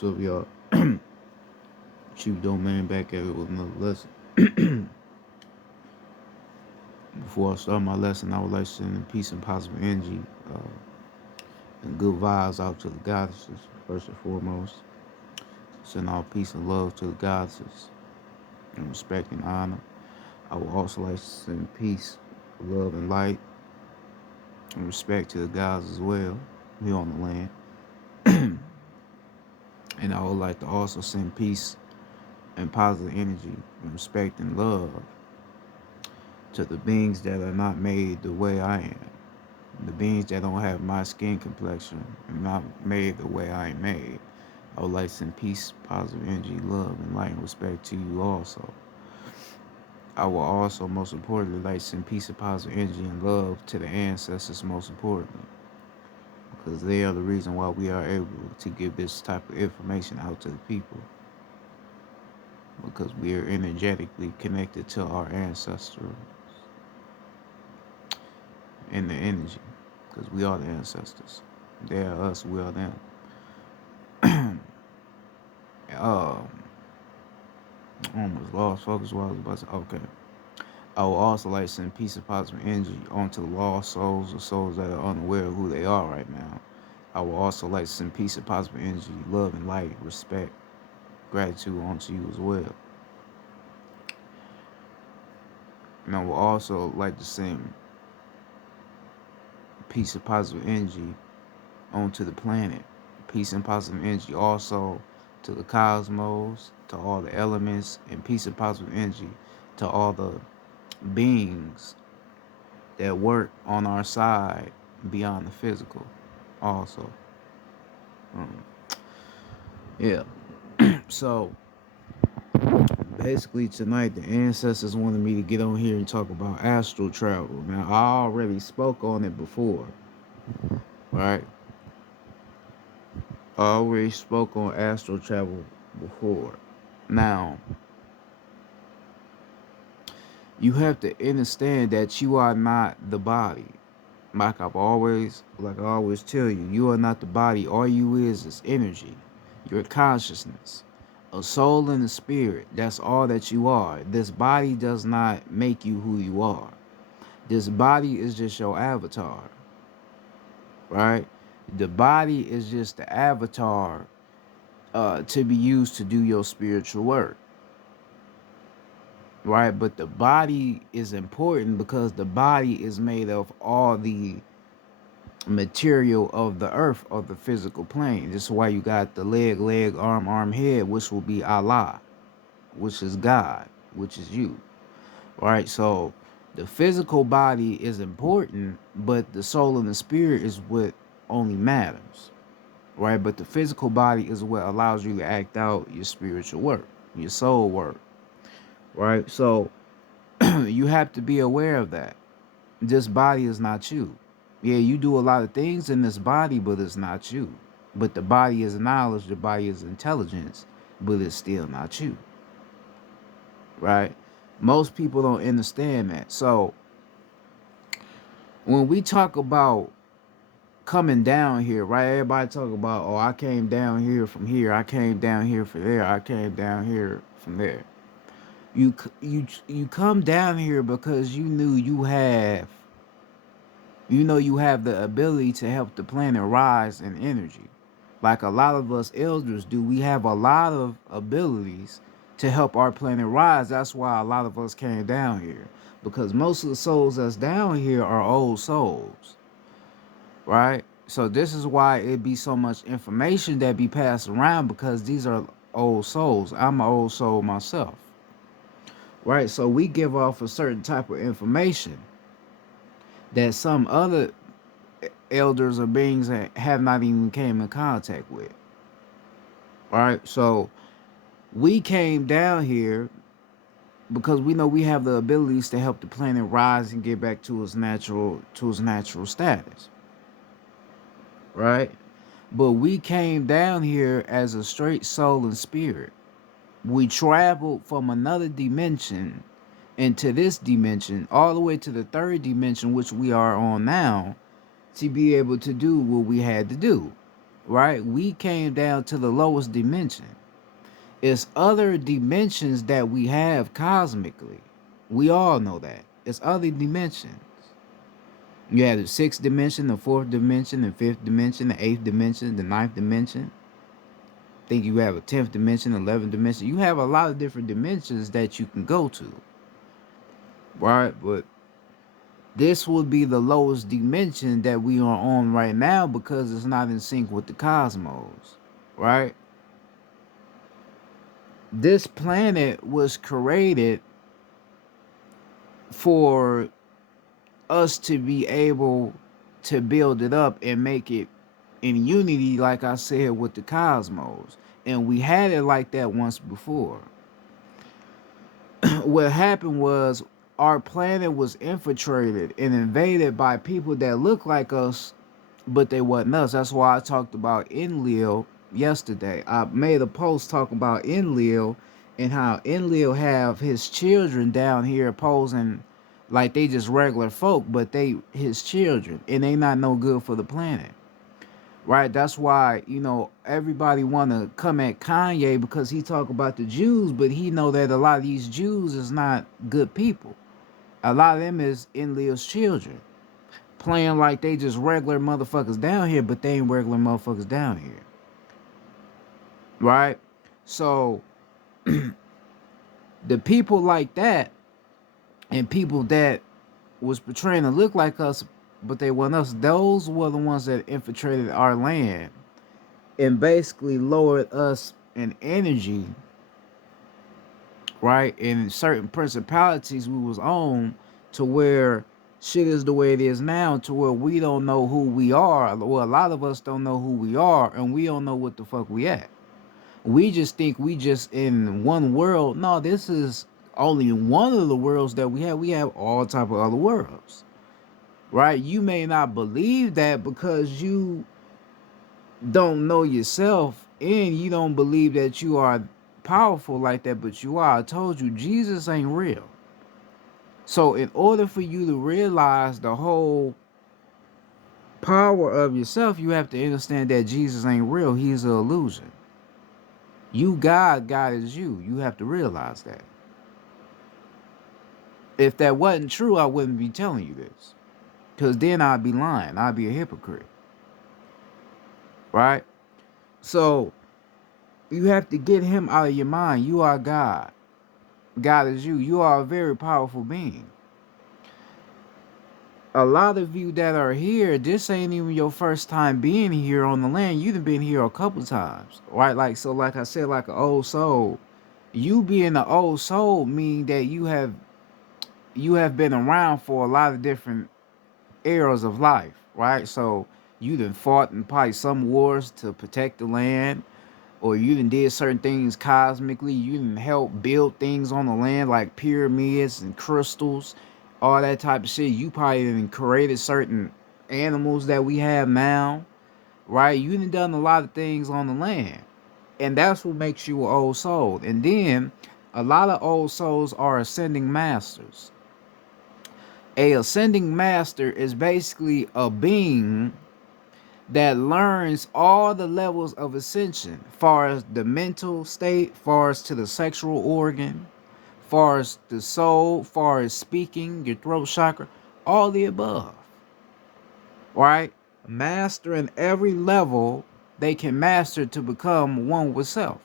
What's up, y'all? Chief Domain back at it with another lesson. Before I start my lesson, I would like to send peace and positive energy and good vibes out to the goddesses, first and foremost. Send all peace and love to the goddesses and respect and honor. I would also like to send peace, love, and light and respect to the gods as well here on the land. And I would like to also send peace and positive energy and respect and love to the beings that are not made the way I am. The beings that don't have my skin complexion and not made the way I am made. I would like to send peace, positive energy, love, and light and respect to you also. I will also, most importantly, like to send peace and positive energy and love to the ancestors, most importantly, because they are the reason why we are able to give this type of information out to the people, because we are energetically connected to our ancestors in the energy, because we are the ancestors. They are us, we are them. um, I almost lost focus while I was about to. Okay. I would also like to send peace and positive energy onto the lost souls or souls that are unaware of who they are right now. I would also like to send peace and positive energy, love and light, respect, gratitude onto you as well. And I would also like to send peace and positive energy onto the planet. Peace and positive energy also to the cosmos, to all the elements, and peace and positive energy to all the beings that work on our side beyond the physical also. Um, yeah. So basically tonight the ancestors wanted me to get on here and talk about astral travel. Now I already spoke on it before, right? I already spoke on astral travel before. Now you have to understand that you are not the body. Like I always tell you, you are not the body. All you is energy, your consciousness, a soul and a spirit. That's all that you are. This body does not make you who you are. This body is just your avatar, right? The body is just the avatar to be used to do your spiritual work, right? But the body is important because the body is made of all the material of the earth, of the physical plane. This is why you got the leg, arm, head, which will be Allah, which is God, which is you, right? So the physical body is important, but the soul and the spirit is what only matters, right? But the physical body is what allows you to act out your spiritual work, your soul work, right? So you have to be aware of that. This body is not you. Yeah, you do a lot of things in this body, but it's not you. But the body is knowledge, the body is intelligence, but it's still not you, right? Most people don't understand that. So when we talk about coming down here, right? Everybody talk about, oh, I came down here, I came down here from there, I came down here from there. You come down here because you knew you have the ability to help the planet rise in energy. Like a lot of us elders do, we have a lot of abilities to help our planet rise. That's why a lot of us came down here. Because most of the souls that's down here are old souls, right? So this is why it be so much information that be passed around, because these are old souls. I'm an old soul myself, right? So we give off a certain type of information that some other elders or beings that have not even came in contact with. All right, so we came down here because we know we have the abilities to help the planet rise and get back to its natural status, right? But we came down here as a straight soul and spirit. We traveled from another dimension into this dimension, all the way to the third dimension, which we are on now, to be able to do what we had to do. right? We came down to the lowest dimension. It's other dimensions that we have cosmically. We all know that. It's other dimensions. You have the sixth dimension, the fourth dimension, the fifth dimension, the eighth dimension, the ninth dimension. I think you have a 10th dimension, 11th dimension. You have a lot of different dimensions that you can go to, right? But this would be the lowest dimension that we are on right now because it's not in sync with the cosmos, right? This planet was created for us to be able to build it up and make it in unity, like I said, with the cosmos. And we had it like that once before. What happened was our planet was infiltrated and invaded by people that look like us, but they wasn't us. That's why I talked about Enlil yesterday. I made a post talking about Enlil and how Enlil have his children down here posing like they just regular folk, but they his children, and they not no good for the planet. Right? That's why, everybody want to come at Kanye because he talk about the Jews, but he know that a lot of these Jews is not good people. A lot of them is Enlil's children, playing like they just regular motherfuckers down here, but they ain't regular motherfuckers down here. Right? So the people like that and people that was portraying to look like us, but they weren't us, those were the ones that infiltrated our land and basically lowered us in energy, right? And certain principalities we was on to where shit is the way it is now, to where we don't know who we are. Well, a lot of us don't know who we are, and we don't know what the fuck we at. We just think we just in one world. No, this is only one of the worlds that we have. We have all type of other worlds, right? You may not believe that because you don't know yourself and you don't believe that you are powerful like that, but you are. I told you, Jesus ain't real. So in order for you to realize the whole power of yourself, you have to understand that Jesus ain't real. He's an illusion. You God, God is you. You have to realize that. If that wasn't true, I wouldn't be telling you this, because then I'd be lying. I'd be a hypocrite, right? So you have to get him out of your mind. You are God. God is you. You are a very powerful being. A lot of you that are here, this ain't even your first time being here on the land. You've been here a couple times, right? Like I said, like an old soul. You being an old soul mean that you have been around for a lot of different eras of life, right? So you done fought in probably some wars to protect the land, or you done did certain things cosmically. You done help build things on the land like pyramids and crystals, all that type of shit. You probably done created certain animals that we have now, right? You done a lot of things on the land, and that's what makes you an old soul. And then a lot of old souls are ascending masters. A ascending master is basically a being that learns all the levels of ascension, far as the mental state, far as to the sexual organ, far as the soul, far as speaking, your throat chakra, all the above, right? Mastering every level they can master to become one with self.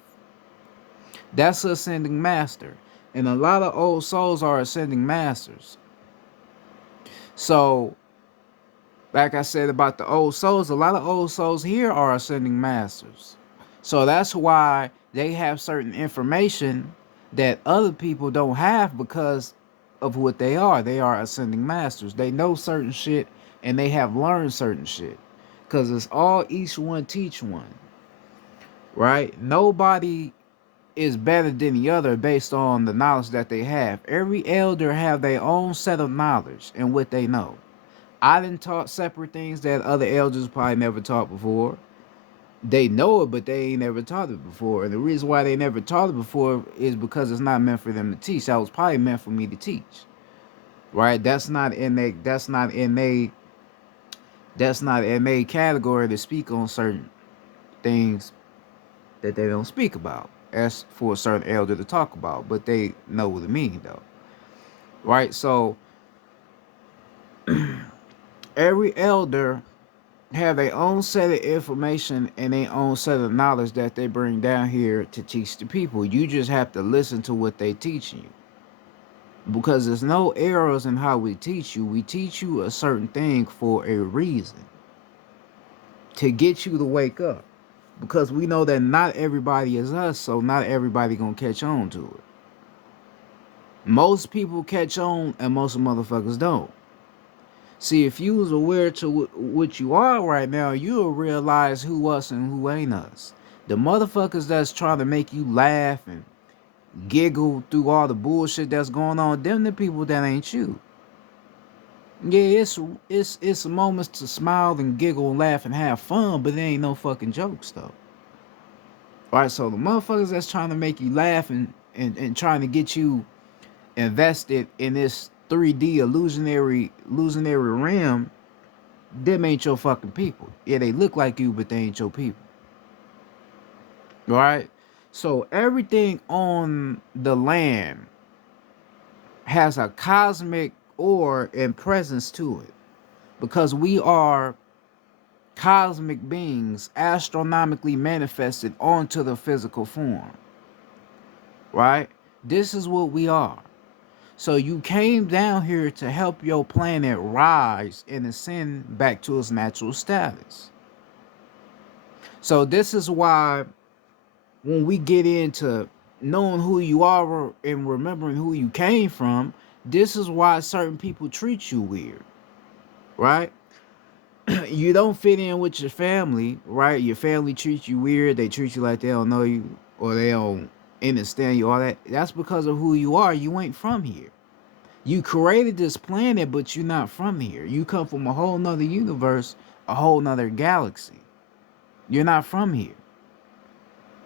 That's ascending master. And a lot of old souls are ascending masters. So like I said about the old souls, a lot of old souls here are ascending masters. So that's why they have certain information that other people don't have because of what they are. They are ascending masters. They know certain shit and they have learned certain shit. Because it's all each one teach one. Right? Nobody is better than the other based on the knowledge that they have. Every elder have their own set of knowledge and what they know. I done taught separate things that other elders probably never taught before. They know it, but they ain't never taught it before. And the reason why they never taught it before is because it's not meant for them to teach. That was probably meant for me to teach. Right? That's not in a category to speak on certain things that they don't speak about. As for a certain elder to talk about, but they know what it means though. Right? So every elder have their own set of information and their own set of knowledge that they bring down here to teach the people. You just have to listen to what they teaching you. Because there's no errors in how we teach you. We teach you a certain thing for a reason. To get you to wake up. Because we know that not everybody is us, so not everybody gonna catch on to it. Most people catch on and most motherfuckers don't. See, if you was aware to what you are right now, you'll realize who us and who ain't us. The motherfuckers that's trying to make you laugh and giggle through all the bullshit that's going on, them the people that ain't you. Yeah, it's moments to smile and giggle and laugh and have fun, but there ain't no fucking jokes though. Alright, so the motherfuckers that's trying to make you laugh and trying to get you invested in this 3D illusionary realm, them ain't your fucking people. Yeah, they look like you, but they ain't your people. Alright? So everything on the land has a cosmic aura and presence to it. Because we are cosmic beings astronomically manifested onto the physical form. Right? This is what we are. So you came down here to help your planet rise and ascend back to its natural status. So this is why when we get into knowing who you are and remembering who you came from, this is why certain people treat you weird. Right? You don't fit in with your family, right? Your family treats you weird. They treat you like they don't know you or they don't understand you, all that. That's because of who you are. You ain't from here. You created this planet, but you're not from here. You come from a whole nother universe, a whole nother galaxy. You're not from here,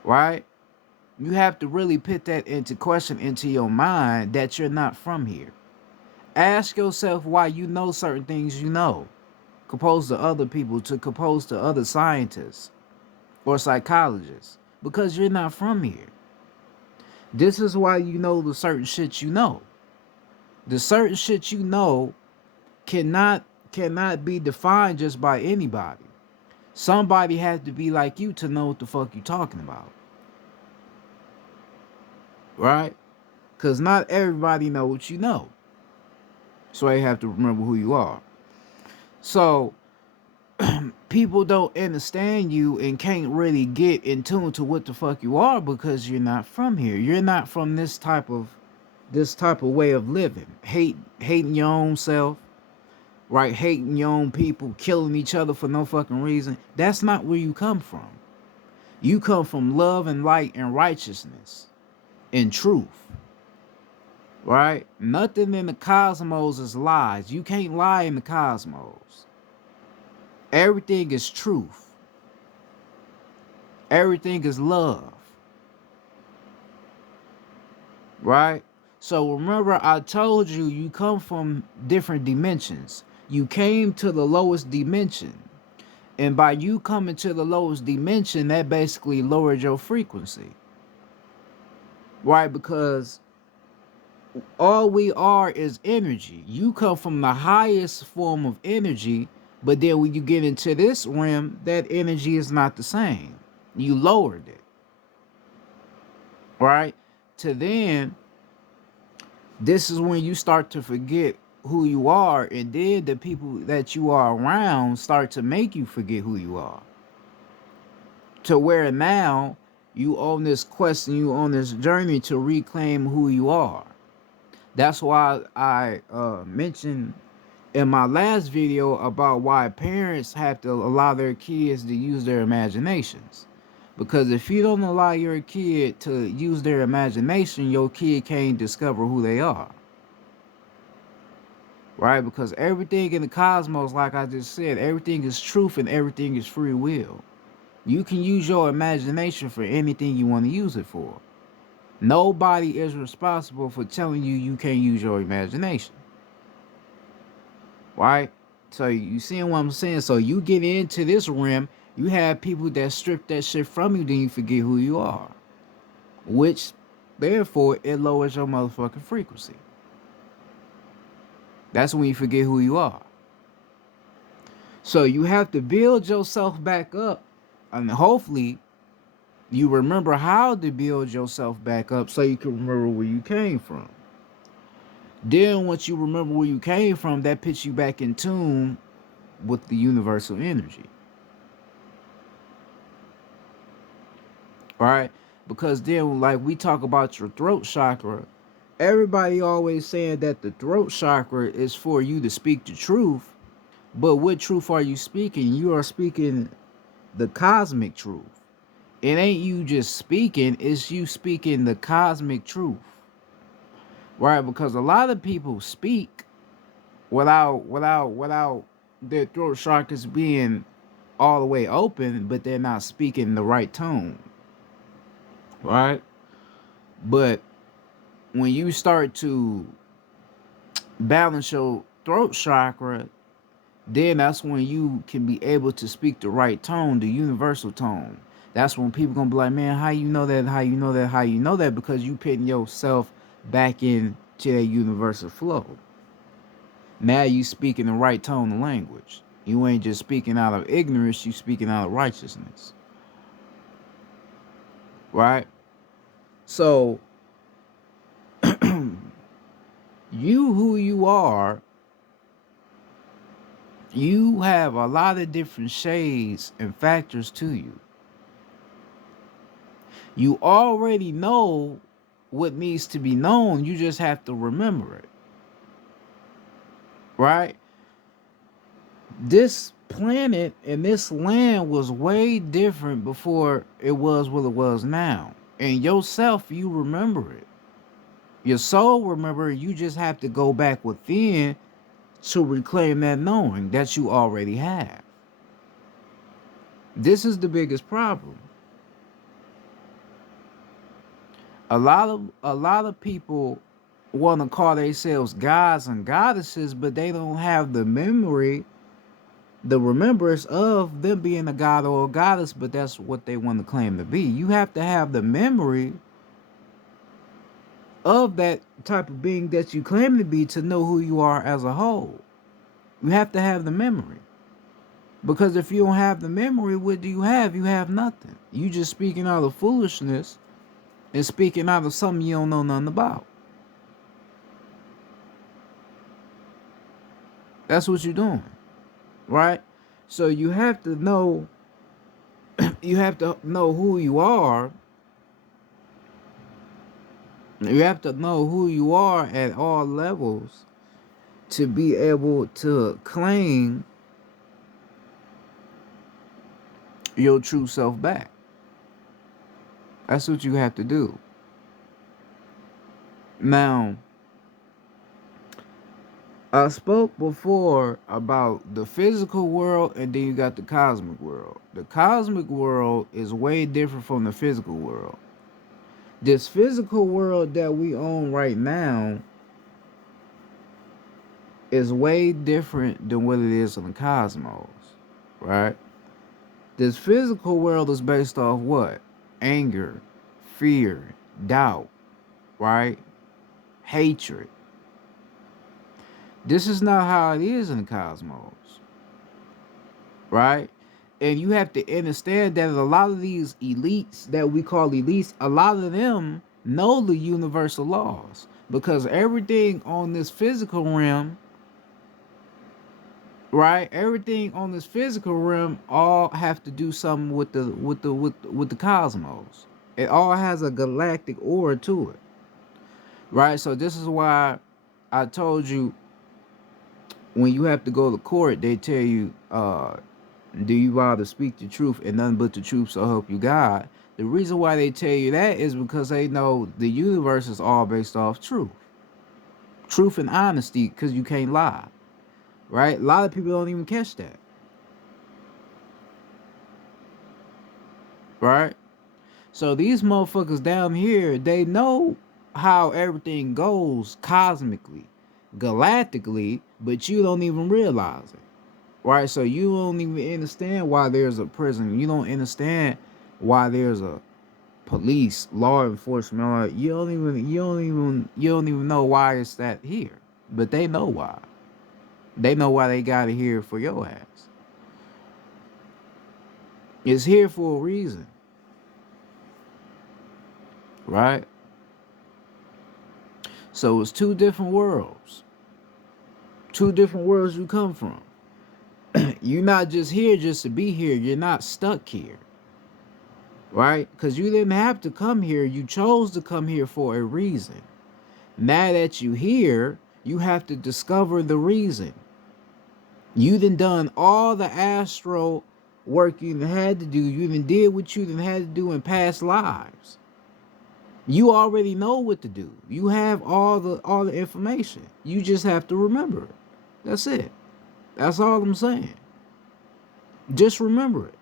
right? You have to really put that into question into your mind that you're not from here. Ask yourself why you know certain things you know. Compose to other people, to compose to other scientists or psychologists, because you're not from here. This is why you know the certain shit you know. The certain shit you know cannot be defined just by anybody. Somebody has to be like you to know what the fuck you talking about. Right? Because not everybody know what you know. So you have to remember who you are. So people don't understand you and can't really get in tune to what the fuck you are because you're not from here. You're not from this type of way of living. Hating your own self, right? Hating your own people, killing each other for no fucking reason. That's not where you come from. You come from love and light and righteousness and truth. Right? Nothing in the cosmos is lies. You can't lie in the cosmos. Everything is truth. Everything is love. Right? So remember, I told you, you come from different dimensions. You came to the lowest dimension. And by you coming to the lowest dimension, that basically lowered your frequency. Right? Because all we are is energy. You come from the highest form of energy, but then when you get into this realm, that energy is not the same. You lowered it. Right? To then, this is when you start to forget who you are, and then the people that you are around start to make you forget who you are. To where now you on this quest and you on this journey to reclaim who you are. That's why I mentioned in my last video about why parents have to allow their kids to use their imaginations. Because if you don't allow your kid to use their imagination, your kid can't discover who they are. Right? Because everything in the cosmos, like I just said, everything is truth and everything is free will. You can use your imagination for anything you want to use it for. Nobody is responsible for telling you you can't use your imagination. Right? So you seeing what I'm saying? So you get into this realm, You have people that strip that shit from you, then you forget who you are. Which, therefore, it lowers your motherfucking frequency. That's when you forget who you are. So you have to build yourself back up. And hopefully you remember how to build yourself back up so you can remember where you came from. Then once you remember where you came from, that puts you back in tune with the universal energy. Right? Because then, like, we talk about your throat chakra, everybody always saying that the throat chakra is for you to speak the truth. But what truth are you speaking? You are speaking the cosmic truth. It ain't you just speaking, it's you speaking the cosmic truth. Right? Because a lot of people speak without their throat chakras being all the way open, but they're not speaking the right tone. Right? But when you start to balance your throat chakra, then that's when you can be able to speak the right tone, the universal tone. That's when people gonna be like, man, how you know that? How you know that? How you know that? Because you putting yourself back into that universal flow. Now you speaking the right tone of language. You ain't just speaking out of ignorance, you speaking out of righteousness. Right? So you who you are, you have a lot of different shades and factors to you. You already know what needs to be known. You just have to remember it. Right? This planet and this land was way different before it was what it was now. And yourself, you remember it. Your soul remember it. You just have to go back within to reclaim that knowing that you already have. This is the biggest problem. A lot of people want to call themselves gods and goddesses, but they don't have the memory, the remembrance of them being a god or a goddess, but that's what they want to claim to be. You have to have the memory of that type of being that you claim to be to know who you are as a whole. You have to have the memory. Because if you don't have the memory, what do you have? You have nothing. You just speaking out of foolishness and speaking out of something you don't know nothing about. That's what you're doing. Right? So you have to know you have to know who you are. You have to know who you are at all levels to be able to claim your true self back. That's what you have to do. Now, I spoke before about the physical world and then you got the cosmic world. The cosmic world is way different from the physical world. This physical world that we own right now is way different than what it is in the cosmos, right? This physical world is based off what? Anger, fear, doubt, right? Hatred. This is not how it is in the cosmos, right? And you have to understand that a lot of these elites that we call elites, a lot of them know the universal laws because everything on this physical realm, right? Everything on this physical realm all have to do something with the cosmos. It all has a galactic aura to it, right? So this is why I told you when you have to go to court, they tell you, do you rather speak the truth and nothing but the truth so help you God? The reason why they tell you that is because they know the universe is all based off truth. Truth and honesty, because you can't lie. Right? A lot of people don't even catch that. Right? So these motherfuckers down here, they know how everything goes cosmically, galactically, but you don't even realize it. right? So you don't even understand why there's a prison. You don't understand why there's a police, law enforcement. You don't even know why it's that here. But they know why. They know why they got it here for your ass. It's here for a reason, right? So it's two different worlds. Two different worlds you come from. You're not just here just to be here. You're not stuck here, right? Because you didn't have to come here. You chose to come here for a reason. Now that you here, you have to discover the reason. You done all the astral work you done had to do. You done did what you done had to do in past lives. You already know what to do. You have all the information. You just have to remember it. That's it. That's all I'm saying. Just remember it.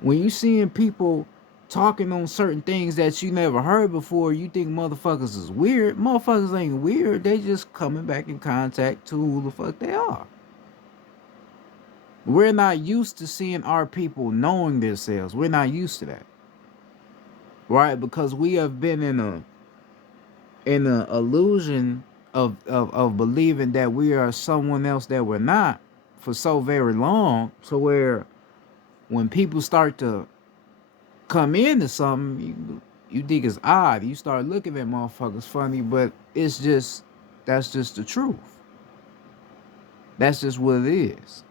When you seeing people talking on certain things that you never heard before, you think motherfuckers is weird. Motherfuckers ain't weird. They just coming back in contact to who the fuck they are. We're not used to seeing our people knowing themselves. We're not used to that. Right? Because we have been in a illusion of believing that we are someone else that we're not for so very long, to where when people start to come into something, you think it's odd. You start looking at motherfuckers funny, but that's just the truth. That's just what it is.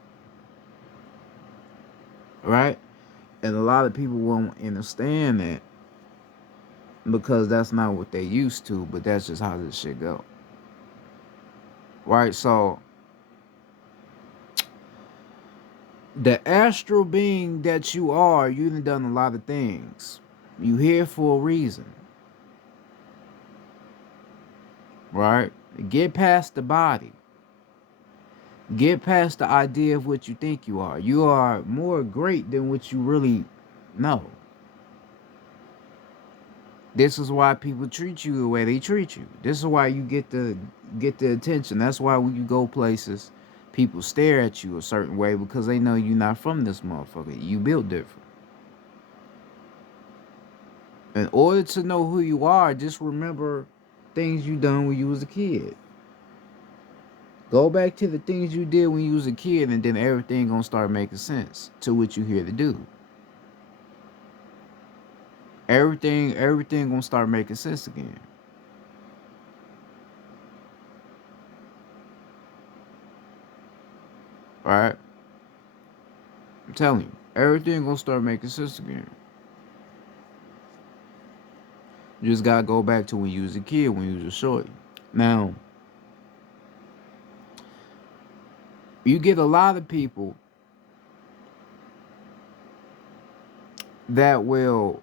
Right? And a lot of people won't understand that because that's not what they used to, but that's just how this shit go. Right? So the astral being that you are, you've done a lot of things. You here for a reason. Right? Get past the body. Get past the idea of what you think you are. You are more great than what you really know. This is why people treat you the way they treat you. This is why you get the attention. That's why when you go places, people stare at you a certain way because they know you're not from this motherfucker. You built different. In order to know who you are, just remember things you done when you was a kid. Go back to the things you did when you was a kid, and then everything gonna start making sense to what you here to do. Everything gonna start making sense again. Alright? I'm telling you, everything gonna start making sense again. You just gotta go back to when you was a kid, when you was a shorty. Now, you get a lot of people that will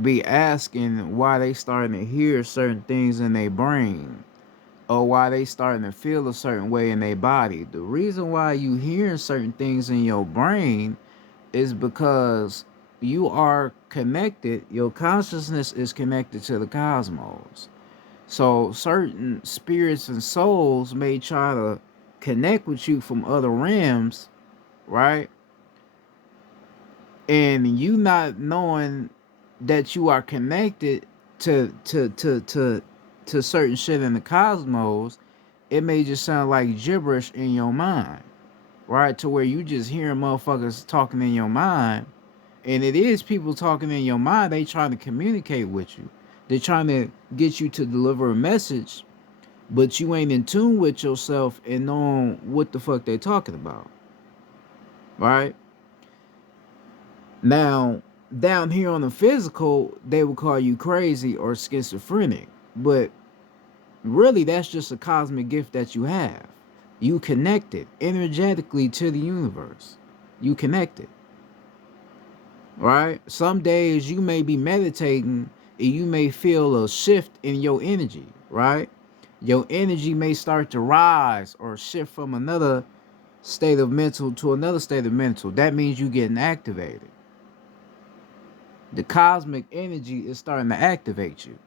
be asking why they starting to hear certain things in their brain, or why they starting to feel a certain way in their body. The reason why you hearing certain things in your brain is because you are connected. Your consciousness is connected to the cosmos. So certain spirits and souls may try to connect with you from other realms, right? And you not knowing that you are connected to certain shit in the cosmos, it may just sound like gibberish in your mind, right? To where you just hearing motherfuckers talking in your mind, and it is people talking in your mind. They trying to communicate with you. They're trying to get you to deliver a message, but you ain't in tune with yourself and knowing what the fuck they talking about, right? Now, down here on the physical, they will call you crazy or schizophrenic, but really that's just a cosmic gift that you have. You connected energetically to the universe. You connected, right? Some days you may be meditating and you may feel a shift in your energy, right? Your energy may start to rise or shift from another state of mental to another state of mental. That means you getting activated. The cosmic energy is starting to activate you,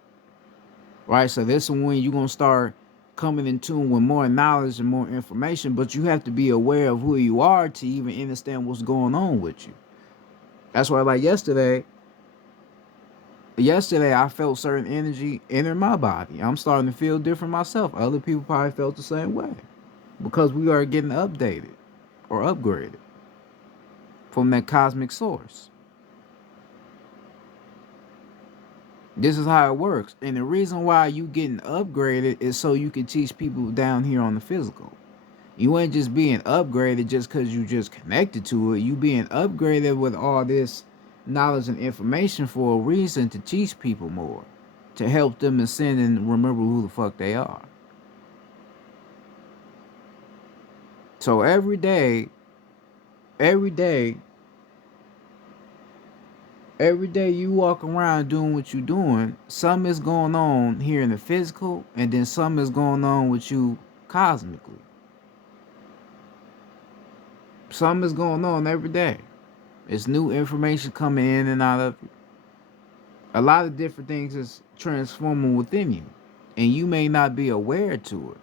right? So this is when you're gonna start coming in tune with more knowledge and more information, but you have to be aware of who you are to even understand what's going on with you. That's why, like yesterday I felt certain energy enter my body. I'm starting to feel different myself. Other people probably felt the same way because we are getting updated or upgraded from that cosmic source. This is how it works. And the reason why you getting upgraded is so you can teach people down here on the physical. You ain't just being upgraded just because you just connected to it. You being upgraded with all this knowledge and information for a reason to teach people more, to help them ascend and remember who the fuck they are. So every day you walk around doing what you're doing, something is going on here in the physical, and then something is going on with you cosmically. Something is going on every day. It's new information coming in and out of you. A lot of different things is transforming within you, and you may not be aware to it.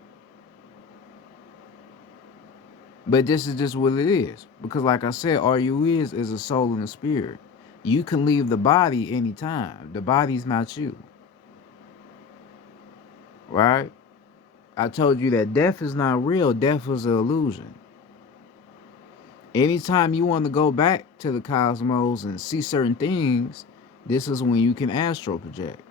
But this is just what it is. Because like I said, all you is a soul and a spirit. You can leave the body anytime. The body's not you. Right? I told you that death is not real. Death is an illusion. Anytime you want to go back to the cosmos and see certain things, this is when you can astral project.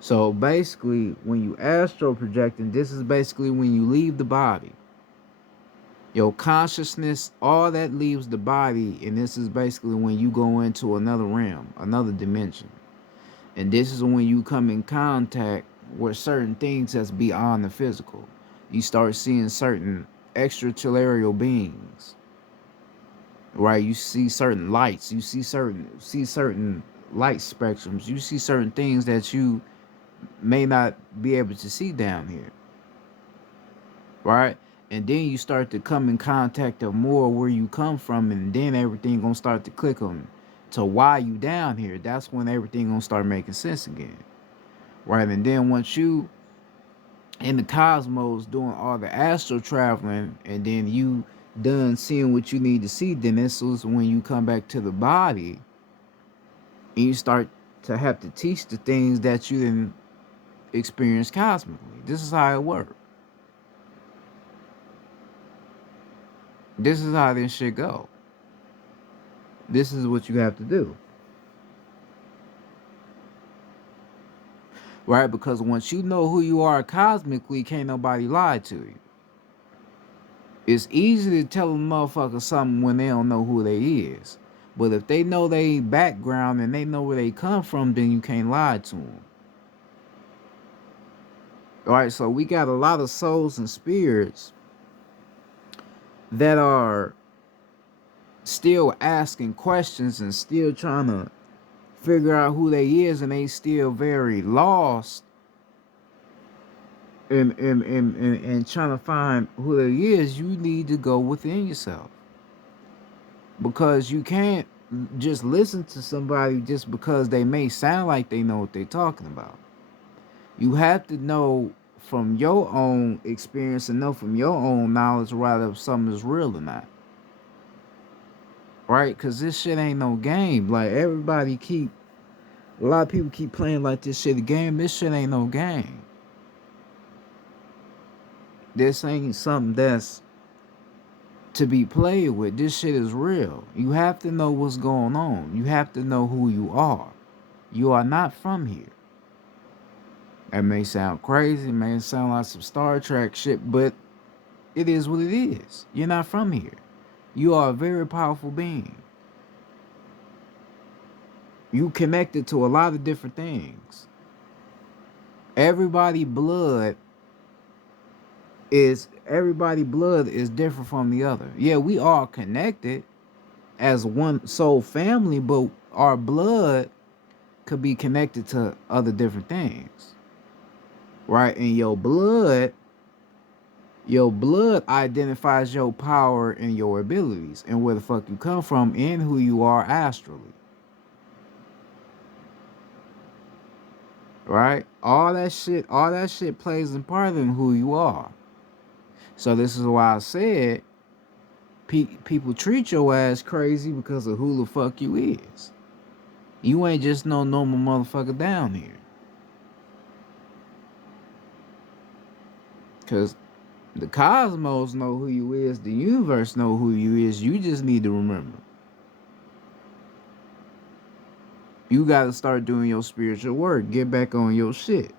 So basically, when you astral projecting, this is basically when you leave the body. Your consciousness, all that leaves the body, and this is basically when you go into another realm, another dimension. And this is when you come in contact with certain things that's beyond the physical. You start seeing certain extraterrestrial beings. Right? You see certain lights, you see certain light spectrums, you see certain things that you may not be able to see down here. Right? And then you start to come in contact of more where you come from, and then everything gonna start to click on to why you down here. That's when everything gonna start making sense again. Right? And then once you in the cosmos doing all the astral traveling, and then you done seeing what you need to see, then this is when you come back to the body and you start to have to teach the things that you didn't experience cosmically. This is how it works. This is how this shit go. This is what you have to do. Right? Because once you know who you are cosmically, can't nobody lie to you. It's easy to tell a motherfucker something when they don't know who they is. But if they know their background and they know where they come from, then you can't lie to them. Alright, so we got a lot of souls and spirits that are still asking questions and still trying to figure out who they is, and they still very lost and trying to find who they is. You need to go within yourself, because you can't just listen to somebody just because they may sound like they know what they're talking about. You have to know from your own experience and know from your own knowledge whether something is real or not. Right? Because this shit ain't no game. Like, a lot of people keep playing like this shit a game. This shit ain't no game. This ain't something that's to be played with. This shit is real. You have to know what's going on. You have to know who you are. You are not from here. That may sound crazy, it may sound like some Star Trek shit, but it is what it is. You're not from here. You are a very powerful being. You connected to a lot of different things. Everybody blood is different from the other. Yeah, we are connected as one soul family, but our blood could be connected to other different things. Right? And your blood identifies your power and your abilities and where the fuck you come from and who you are astrally. right? All that shit plays a part in who you are. So this is why I said people treat your ass crazy because of who the fuck you is. You ain't just no normal motherfucker down here. Cause the cosmos know who you is, the universe know who you is. You just need to remember. You gotta start doing your spiritual work. Get back on your shit.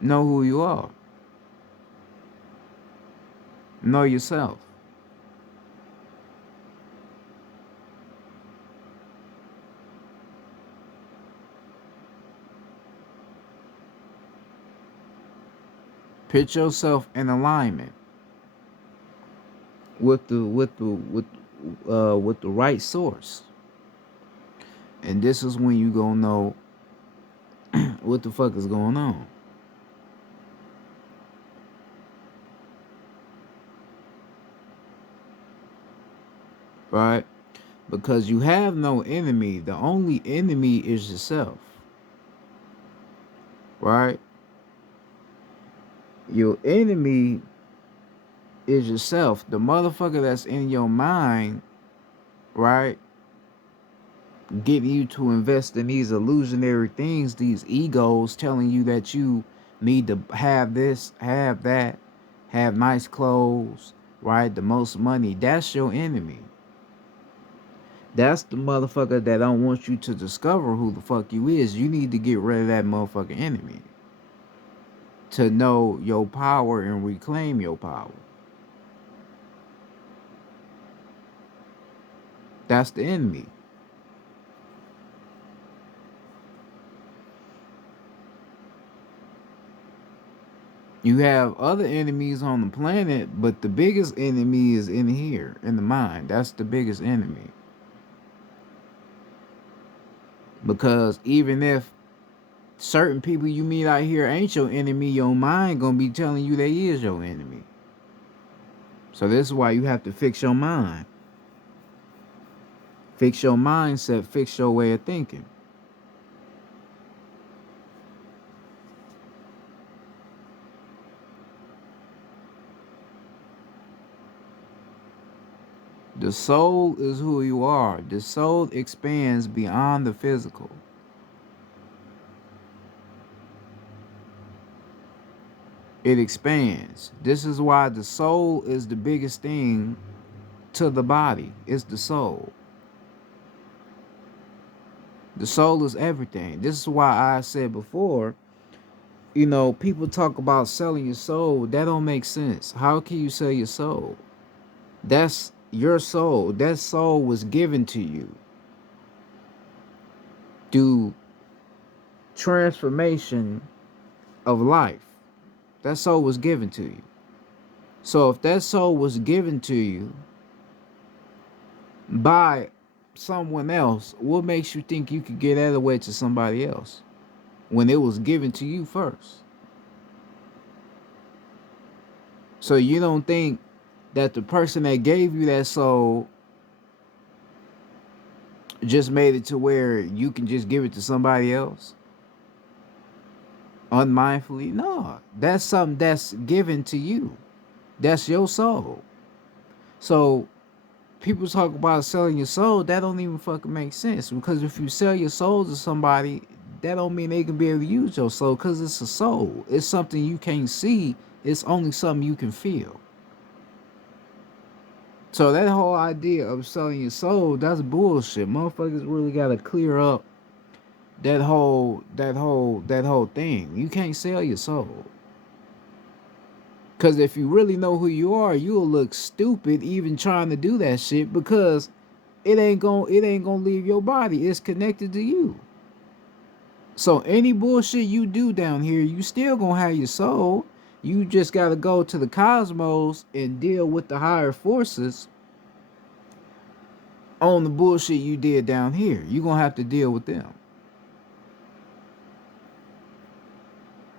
Know who you are. Know yourself. Put yourself in alignment with the right source. And this is when you gonna know what the fuck is going on. Right? Because you have no enemy. The only enemy is yourself. Right? Your enemy is yourself. The motherfucker that's in your mind, right? Getting you to invest in these illusionary things, these egos telling you that you need to have this, have that, have nice clothes, right? The most money. That's your enemy. That's the motherfucker that don't want you to discover who the fuck you is. You need to get rid of that motherfucking enemy to know your power and reclaim your power. That's the enemy. You have other enemies on the planet, but the biggest enemy is in here, in the mind. That's the biggest enemy. Because even if certain people you meet out here ain't your enemy, your mind gonna be telling you they is your enemy. So this is why you have to fix your mind. Fix your mindset, fix your way of thinking. The soul is who you are. The soul expands beyond the physical. It expands. This is why the soul is the biggest thing to the body. It's the soul. The soul is everything. This is why I said before, people talk about selling your soul. That don't make sense. How can you sell your soul? That's your soul. That soul was given to you through transformation of life. That soul was given to you. So if that soul was given to you by someone else, what makes you think you could get that away to somebody else when it was given to you first? So you don't think that the person that gave you that soul just made it to where you can just give it to somebody else unmindfully? No, that's something that's given to you. That's your soul. So people talk about selling your soul. That don't even fucking make sense, because if you sell your soul to somebody, that don't mean they can be able to use your soul, because it's a soul. It's something you can't see. It's only something you can feel. So that whole idea of selling your soul, that's bullshit. Motherfuckers really gotta clear up that whole thing. You can't sell your soul. Cause if you really know who you are, you'll look stupid even trying to do that shit, because it ain't gonna leave your body. It's connected to you. So any bullshit you do down here, you still gonna have your soul. You just gotta go to the cosmos and deal with the higher forces on the bullshit you did down here. You gonna have to deal with them.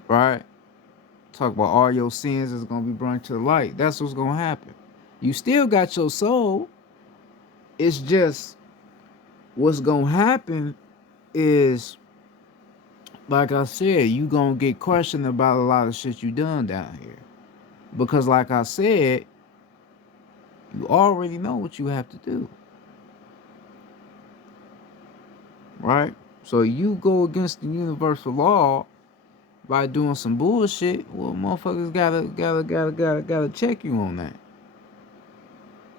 Right? Talk about all your sins is gonna be brought to the light. That's what's gonna happen. You still got your soul. It's just what's gonna happen is, like I said, you gonna get questioned about a lot of shit you done down here. Because like I said, you already know what you have to do. Right? So you go against the universal law by doing some bullshit, well motherfuckers gotta check you on that.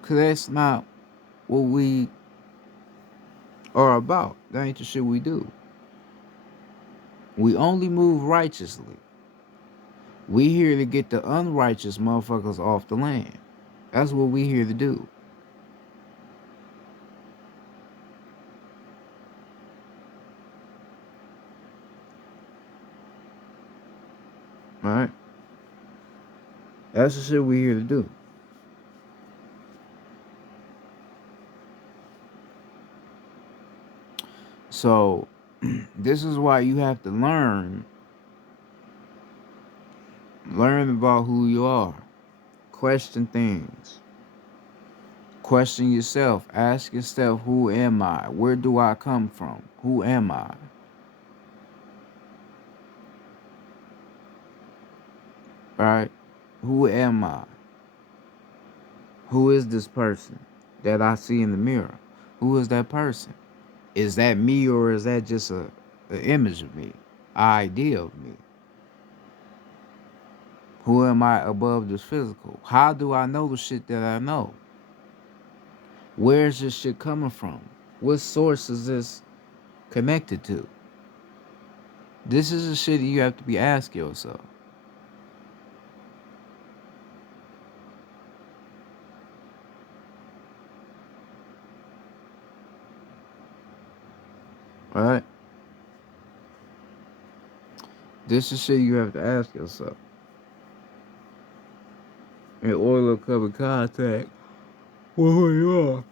Cause that's not what we are about. That ain't the shit we do. We only move righteously. We here to get the unrighteous motherfuckers off the land. That's what we here to do. Alright? That's the shit we here to do. So this is why you have to learn about who you are. Question things. Question yourself. Ask yourself, who am I? Where do I come from? Who am I? Right? Who am I? Who is this person that I see in the mirror? Who is that person? Is that me, or is that just an image of me? An idea of me? Who am I above this physical? How do I know the shit that I know? Where's this shit coming from? What source is this connected to? This is the shit that you have to be asking yourself. Alright? This is shit you have to ask yourself in order to come in contact with who you are.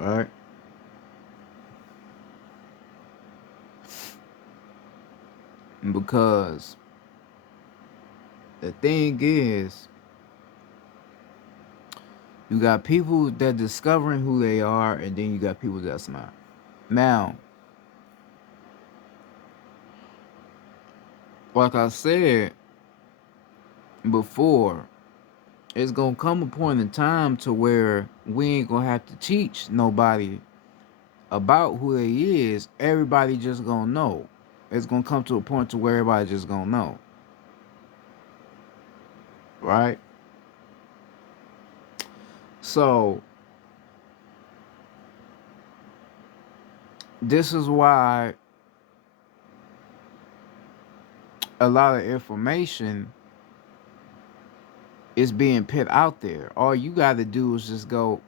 Alright? Because the thing is, you got people that discovering who they are, and then you got people that's not. Now, like I said before, it's gonna come a point in time to where we ain't gonna have to teach nobody about who they is. Everybody just gonna know. It's gonna come to a point to where everybody just gonna know. Right? So this is why a lot of information is being put out there. All you gotta do is just go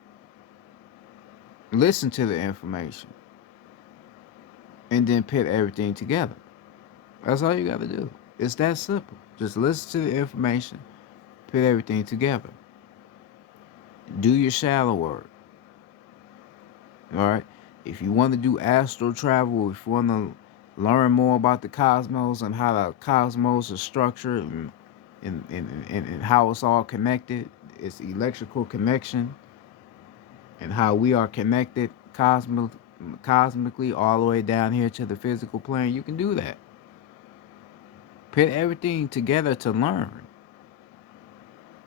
listen to the information and then put everything together. That's all you gotta do. It's that simple. Just listen to the information, put everything together. Do your shallow work. All right. If you want to do astral travel, if you want to learn more about the cosmos and how the cosmos is structured, and how it's all connected, it's electrical connection, and how we are connected cosmically all the way down here to the physical plane, you can do that. Put everything together to learn.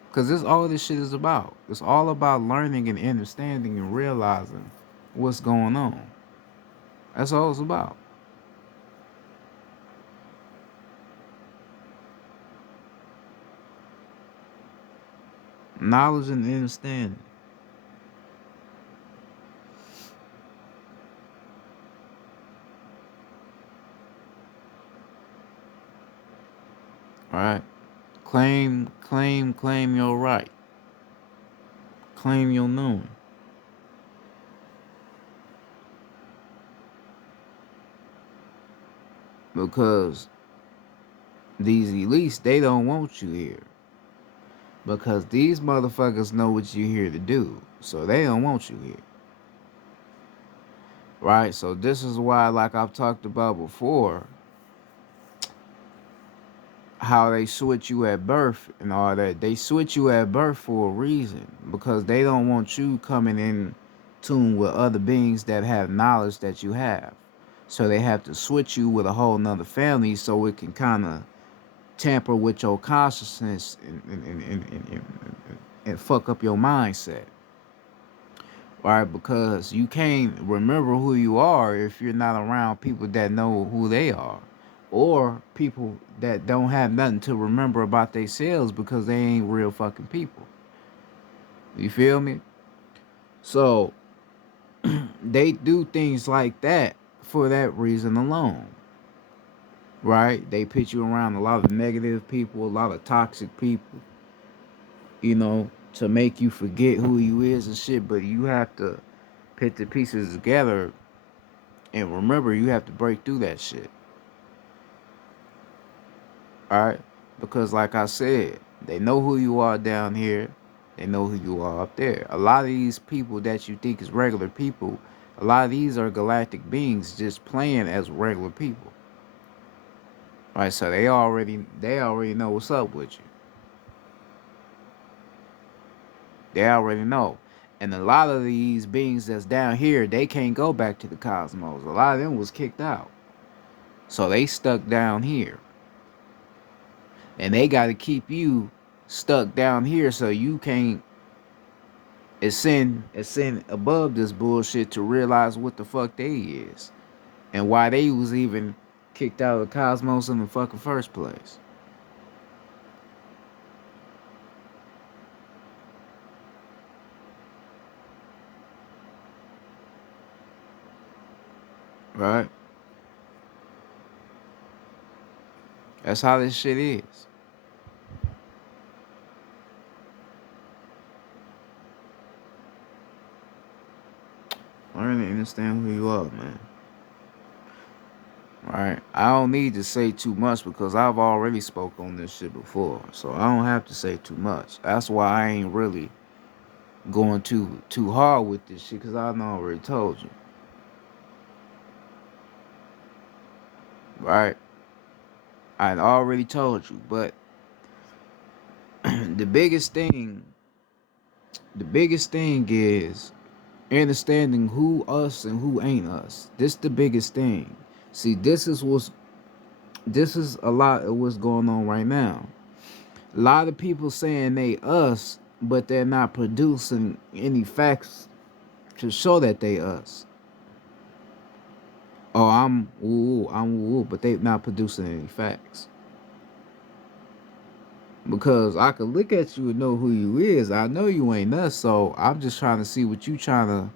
Because this all this shit is about. It's all about learning and understanding and realizing what's going on. That's all it's about. Knowledge and understanding. All right. Claim your right. Claim your knowing. Because these elites, they don't want you here. Because these motherfuckers know what you're here to do. So they don't want you here. Right? So this is why, like I've talked about before, how they switch you at birth and all that. They switch you at birth for a reason because they don't want you coming in tune with other beings that have knowledge that you have. So they have to switch you with a whole nother family so it can kind of tamper with your consciousness and fuck up your mindset. Right? Because you can't remember who you are if you're not around people that know who they are. Or people that don't have nothing to remember about themselves because they ain't real fucking people. You feel me? So they do things like that for that reason alone. Right? They put you around a lot of negative people, a lot of toxic people, to make you forget who you is and shit, but you have to put the pieces together and remember you have to break through that shit. Alright? Because like I said, they know who you are down here, they know who you are up there. A lot of these people that you think is regular people, a lot of these are galactic beings just playing as regular people. Right, so they already know what's up with you. They already know. And a lot of these beings that's down here, they can't go back to the cosmos. A lot of them was kicked out. So they stuck down here. And they got to keep you stuck down here so you can't ascend above this bullshit to realize what the fuck they is. And why they was even kicked out of the cosmos in the fucking first place. Right? That's how this shit is. Learn to understand who you are, man. Right? I don't need to say too much because I've already spoke on this shit before. So I don't have to say too much. That's why I ain't really going too hard with this shit because I know I already told you. Right? I already told you. But the biggest thing is understanding who us and who ain't us. This the biggest thing. See, this is a lot of what's going on right now. A lot of people saying they us, but they're not producing any facts to show that they us. Oh, I'm woo, but they not producing any facts. Because I could look at you and know who you is. I know you ain't us, so I'm just trying to see what you trying to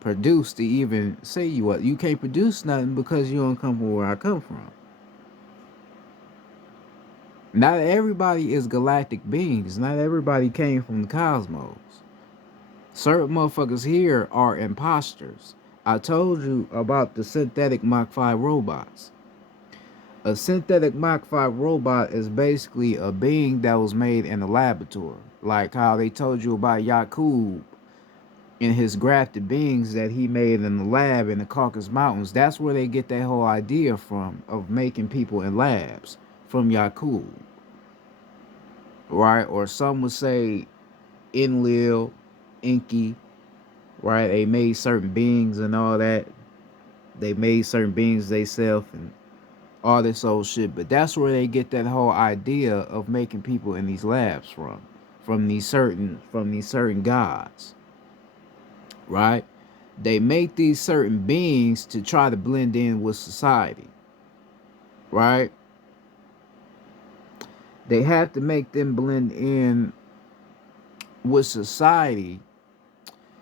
produce to even say you what. You can't produce nothing because you don't come from where I come from. Not everybody is galactic beings. Not everybody came from the cosmos. Certain motherfuckers here are imposters. I told you about the synthetic Mach 5 robots. A synthetic Mach 5 robot is basically a being that was made in a laboratory. Like how they told you about Yakub and his grafted beings that he made in the lab in the Caucasus Mountains. That's where they get that whole idea from of making people in labs, from Yakub. Right? Or some would say Enlil, Enki, right? They made certain beings and all that. They made certain beings themselves and all this old shit. But that's where they get that whole idea of making people in these labs from these certain gods, right? They make these certain beings to try to blend in with society, right? They have to make them blend in with society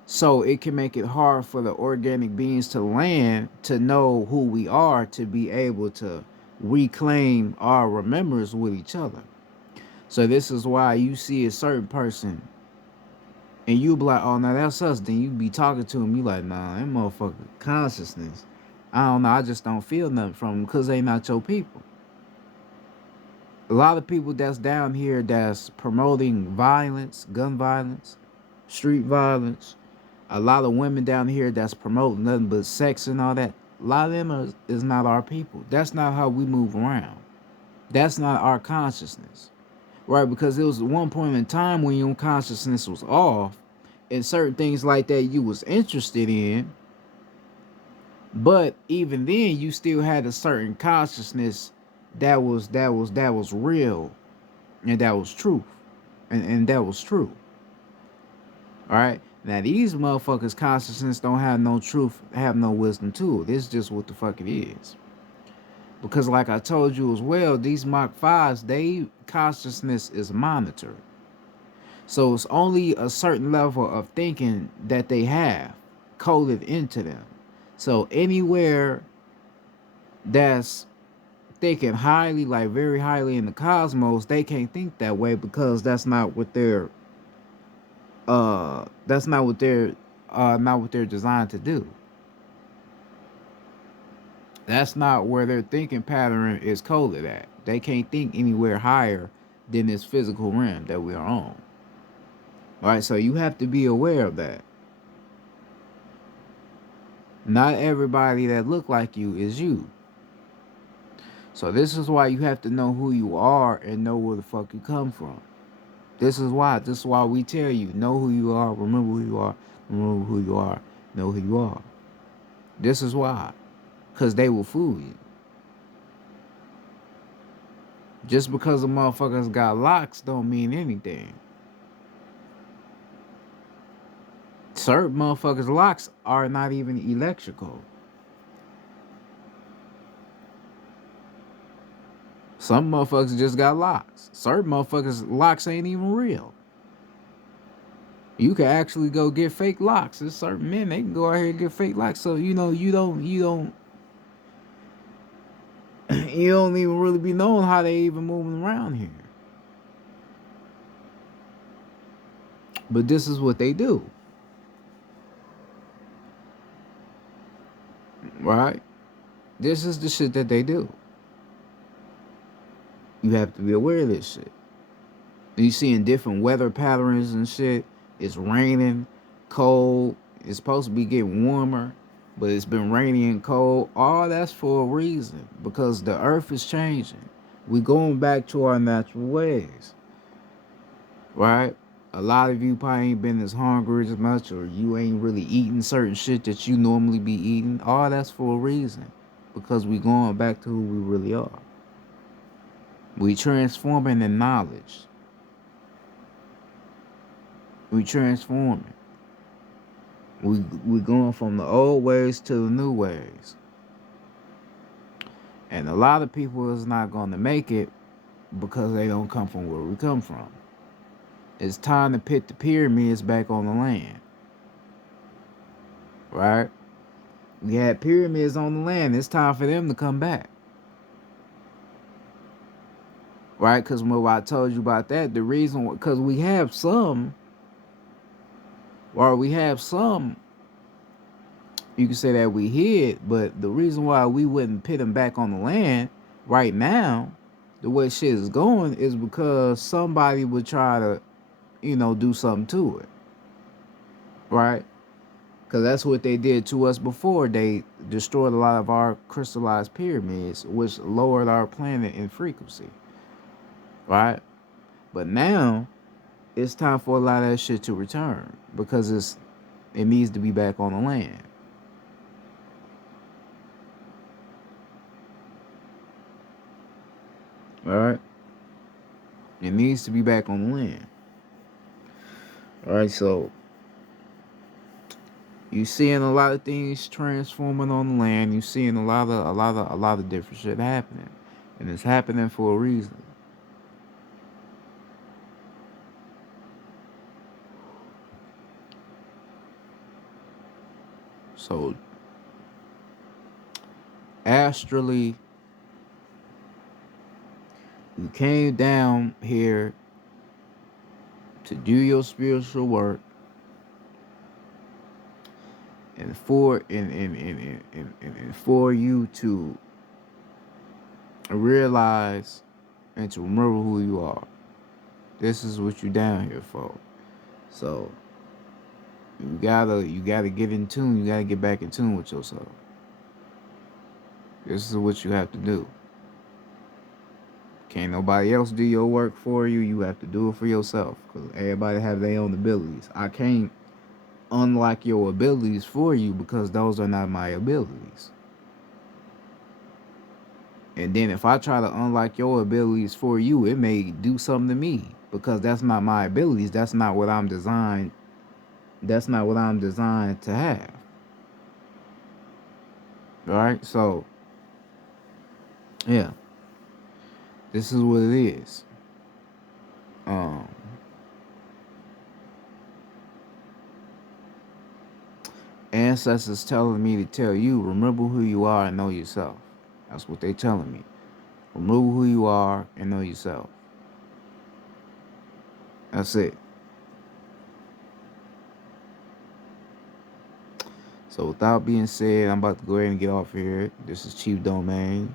so it can make it hard for the organic beings to land to know who we are, to be able to reclaim our remembrance with each other. So this is why you see a certain person and you be like, oh, now that's us. Then you be talking to him, you like, nah, that motherfucker consciousness. I don't know, I just don't feel nothing from them because they not your people. A lot of people that's down here that's promoting violence, gun violence, street violence, a lot of women down here that's promoting nothing but sex and all that. A lot of them is not our people. That's not how we move around. That's not our consciousness, right? Because there was one point in time when your consciousness was off, and certain things like that you was interested in, but even then you still had a certain consciousness that was real, and that was truth, and that was true. All right. Now these motherfuckers' consciousness don't have no truth, have no wisdom to it. This is just what the fuck it is. Because like I told you as well, these Mach 5s, they consciousness is monitored. So it's only a certain level of thinking that they have coded into them. So anywhere that's thinking highly, like very highly in the cosmos, they can't think that way because that's not what they're designed to do. That's not where their thinking pattern is coded at. They can't think anywhere higher than this physical realm that we are on. All right, so you have to be aware of that. Not everybody that look like you is you. So this is why you have to know who you are and know where the fuck you come from. This is why we tell you, know who you are, remember who you are, remember who you are, know who you are. This is why. Because they will fool you. Just because the motherfuckers got locks don't mean anything. Certain motherfuckers' locks are not even electrical. Some motherfuckers just got locks. Certain motherfuckers' locks ain't even real. You can actually go get fake locks. There's certain men, they can go out here and get fake locks. So you know you don't you don't even really be knowing how they even moving around here. But this is what they do. Right? This is the shit that they do. You have to be aware of this shit. You seeing different weather patterns and shit. It's raining, cold. It's supposed to be getting warmer, but it's been rainy and cold. All that's for a reason, because the earth is changing. We going back to our natural ways, right? A lot of you probably ain't been as hungry as much, or you ain't really eating certain shit that you normally be eating. All that's for a reason, because we going back to who we really are. We transforming in knowledge. We transforming. We going from the old ways to the new ways. And a lot of people is not going to make it because they don't come from where we come from. It's time to put the pyramids back on the land. Right? We had pyramids on the land. It's time for them to come back. Right? Because what I told you about that, the reason, because we have some, you can say that we hid, but the reason why we wouldn't put them back on the land right now, the way shit is going, is because somebody would try to, do something to it. Right? Because that's what they did to us before. They destroyed a lot of our crystallized pyramids, which lowered our planet in frequency. Right? But now, it's time for a lot of that shit to return, because it needs to be back on the land. All right? It needs to be back on the land. All right, so you seeing a lot of things transforming on the land. You seeing a lot of different shit happening, and it's happening for a reason. So astrally, you came down here to do your spiritual work, and for you to realize and to remember who you are. This is what you down here for. So you gotta get in tune. You gotta get back in tune with yourself. This is what you have to do. Can't nobody else do your work for you. You have to do it for yourself. Because everybody have their own abilities. I can't unlock your abilities for you because those are not my abilities. And then if I try to unlock your abilities for you, it may do something to me because that's not my abilities. That's not what I'm designed. That's not what I'm designed to have. All right. So, yeah, this is what it is. Um, Ancestors telling me to tell you, remember who you are and know yourself. That's what they telling me. Remember who you are and know yourself. That's it. So without being said, I'm about to go ahead and get off here. This is Chief Domain.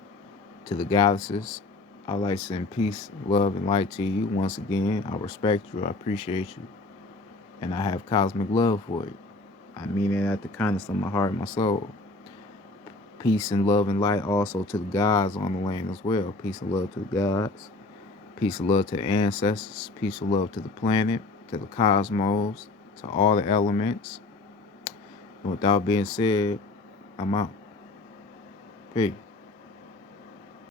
To the goddesses, I like to send peace, love, and light to you. Once again, I respect you, I appreciate you, and I have cosmic love for you. I mean it at the kindness of my heart and my soul. Peace and love and light also to the gods on the land as well. Peace and love to the gods. Peace and love to the ancestors. Peace and love to the planet, to the cosmos, to all the elements. And without being said, I'm out. Peace.